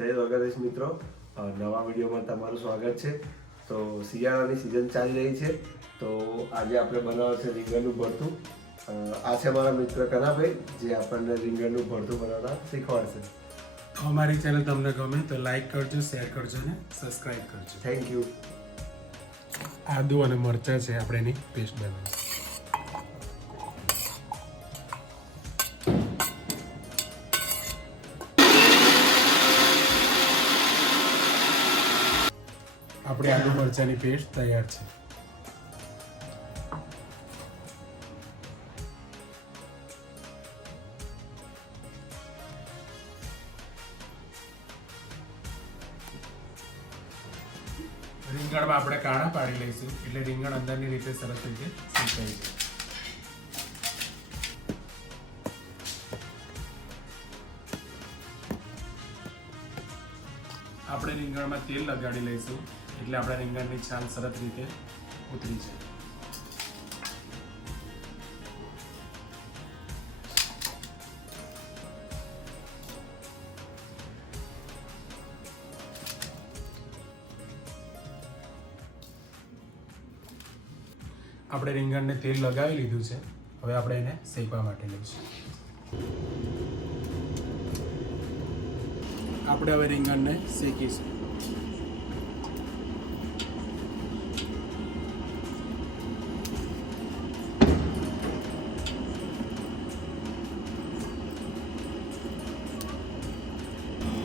જય દ્વારકાધીશ મિત્રો, નવા વિડીયોમાં તમારું સ્વાગત છે. તો શિયાળાની સિઝન ચાલી રહી છે, તો આજે આપણે બનાવવાનું છે રીંગણનું ભરતું. આ છે મારા મિત્ર કનાભાઈ, જે આપણને રીંગણનું ભરતું બનાવતા શીખવાડશે. તો અમારી ચેનલ તમને ગમે તો લાઈક કરજો, શેર કરજો ને સબસ્ક્રાઇબ કરજો. Thank you. આદુ અને મરચાં છે, આપણે એની પેસ્ટ બનાવીશું. આપણી આદુ મરચાંની પેસ્ટ તૈયાર છે. રીંગણમાં આપણે કાણા પાડી લઈશું એટલે રીંગણ અંદરની રીતે સરસ રીતે શેકાઈ જાય. આપણે રીંગણમાં તેલ લગાડી લઈશું એટલે આપણા રીંગણની છાલ સરસ રીતે ઉતરી જાય. આપણે રીંગણને તેલ લગાવી લીધું છે, હવે આપણે એને શેકવા માટે લઈશું. આપણે હવે રીંગણને શેકીશું.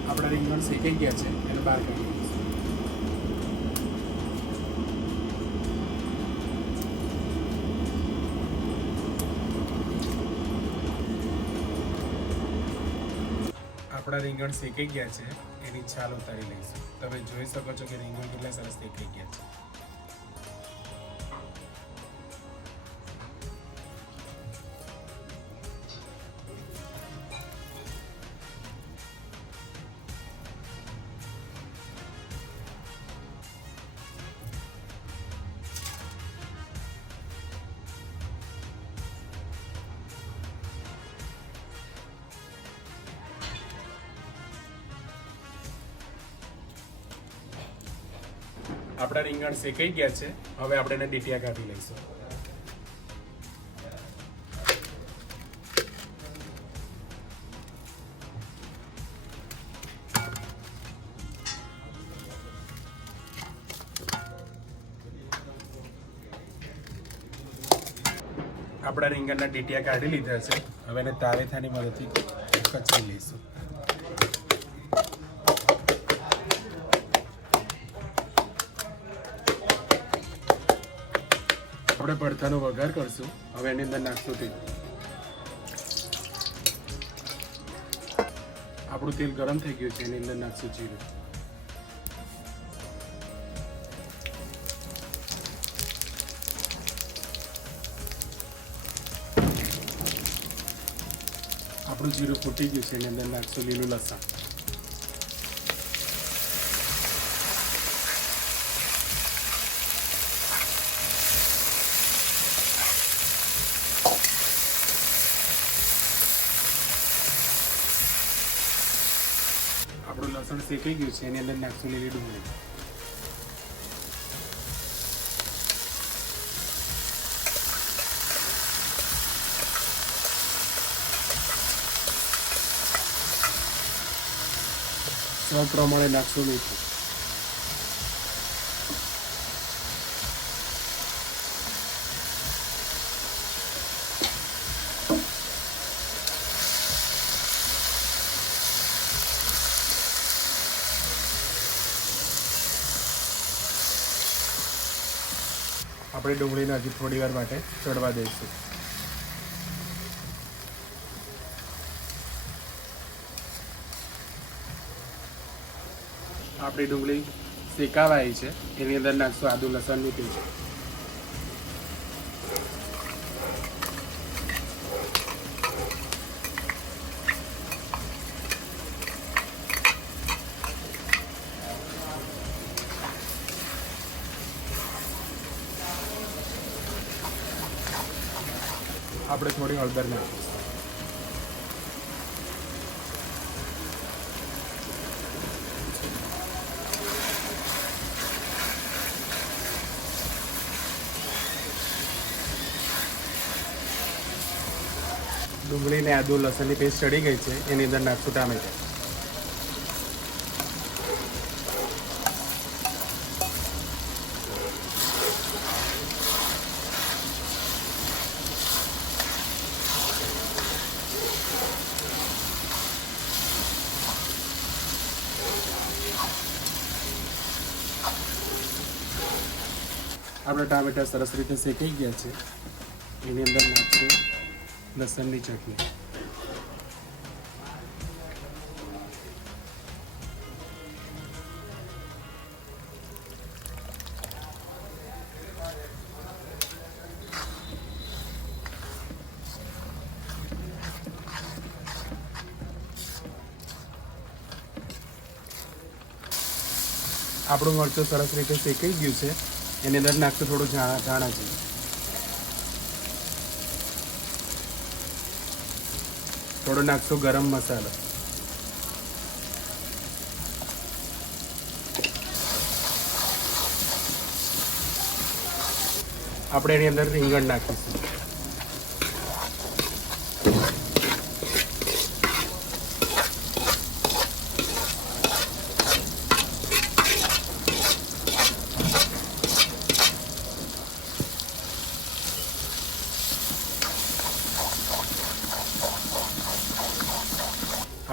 આપણા રીંગણ શેકાઈ ગયા છે, એને બહાર કાઢી લઈશું. આપણા રીંગણ શેકાઈ ગયા છે, એની છાલ ઉતારી લઈશું. તમે જોઈ શકો છો કે રીંગણ કેટલા સરસ શેકાઈ ગયા છે. આપણા રીંગણ શેકાઈ ગયા છે, હવે આપણે એને ડીટિયા કાઢી લઈશું. આપણા રીંગણના ડીટિયા કાઢી લીધા છે, હવે એને તાવેથાની મદદથી કચરી લઈશું. આપણે ભરતાનો વઘાર કરશું. હવે એની અંદર નાખશું તેલ. આપણું તેલ ગરમ થઈ ગયું છે, એની અંદર નાખશું જીરું. આપણું જીરું ફૂટી ગયું છે, એની અંદર નાખશું લીલું લસણ. આપણું લસણ શેકાઈ ગયું છે, એની અંદર નાખશું લીલી ડુંગળી. સ્વાદ પ્રમાણે નાખશું મીઠું. આપણે ડુંગળીને હજી થોડી વાર માટે ચડવા દઈશું. આપણી ડુંગળી શેકાવાઈ છે, એની અંદર નાખશું આદુ લસણની પેસ્ટ. આપણે થોડી હળદર નાખીશું. ડુંગળી ને આદુ લસણની પેસ્ટ ચડી ગઈ છે, એની અંદર નાખશું ટામેટા. આપણા ટામેટા સરસ રીતે શેકાઈ ગયા છે. એની અંદર નાખશું લસણની ચટણી. આપણું મરચું સરસ રીતે શેકાઈ ગયું છે. એની અંદર નાખશું થોડું ધાણા જીરું. થોડો નાખશું ગરમ મસાલો. આપણે એની અંદર રીંગણ નાખીશું.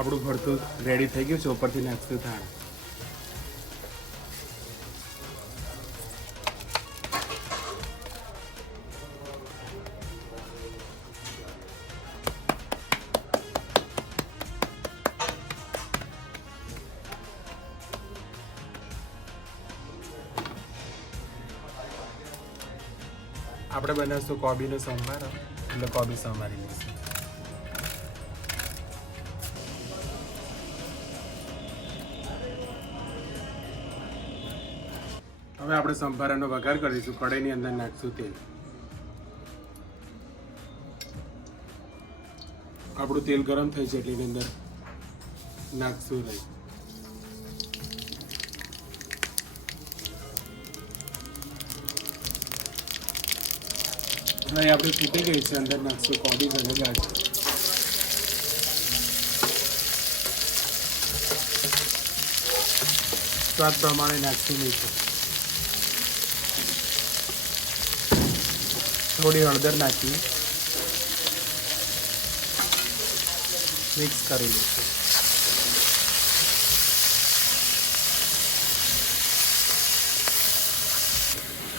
આપણું ભરતું રેડી થઈ ગયું છે. ઉપરથી નાખશું ધાણા. આપણે બનાવશું કોબીનો સંભાર, એટલે કોબી સંભારી લઈશું. હવે આપણે સંભારાનો વઘાર કરીશું. કઢાઈની અંદર નાખશું તેલ. આપણું તેલ ગરમ થઈ છે એટલે એની અંદર નાખશું રાઈ. રાઈ આપણી ફૂટી ગઈ છે. અંદર નાખશું કોબીજ અને ગાજર. સ્વાદ પ્રમાણે નાખશું મીઠું. થોડી હળદર નાખી મિક્સ કરી લઈશું.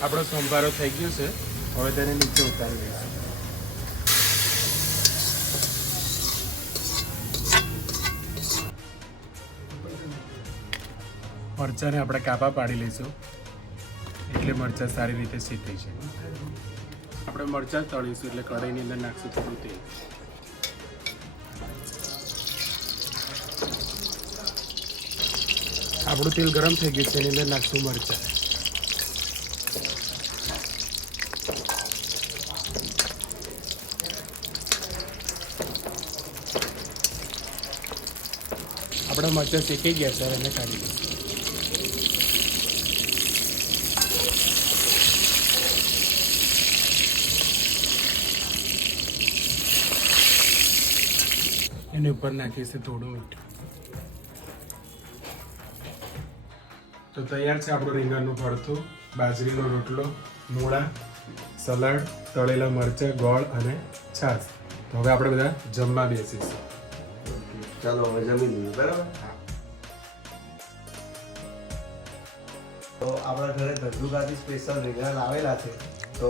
આપણો સંભારો થઈ ગયો છે. હવે તેને નીચે ઉતારી દઈશું. મરચાંને આપણે કાપા પાડી લઈશું, એટલે મરચાં સારી રીતે શીખાઈ છે. આપણે મરચાં તળીશું એટલે કઢાઈની અંદર નાખશું થોડું તેલ. આપણું તેલ ગરમ થઈ ગયું છે. એની અંદર નાખશું મરચાં. આપણા મરચાં શેકાઈ ગયા છે. એને કાઢી દઈશું. એની ઉપર નાખીશું થોડું મીઠું. તો તૈયાર છે આપણું રીંગણનું ભરતું, બાજરીનો રોટલો, મૂળા, સલાડ, તળેલા મરચાં, ગોળ અને છાશ. તો હવે આપણે બધા જમવા બેસીશું. ચાલો હવે જમી લઈએ. બરાબર. તો આપણા ઘરે ધંધુકાથી સ્પેશિયલ રીંગણ લાવેલા છે. તો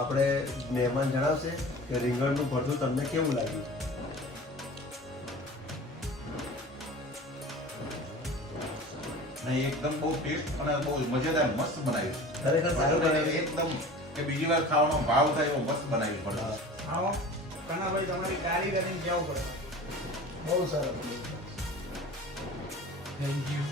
આપણે મહેમાન જણાવશે કે રીંગણનું ભરતું તમને કેવું લાગ્યું. નહીં, એકદમ બહુ ટેસ્ટ અને બહુ મજેદાર મસ્ત બનાવ્યું. ખરેખર સારું બનાવ્યું. એકદમ કે બીજી વાર ખાવાનો ભાવ થાય એવો મસ્ત બનાવ્યું પડે. આવો કનાભાઈ, તમારી કારીગરીને જવું પડે. બહુ સરસ. Thank you.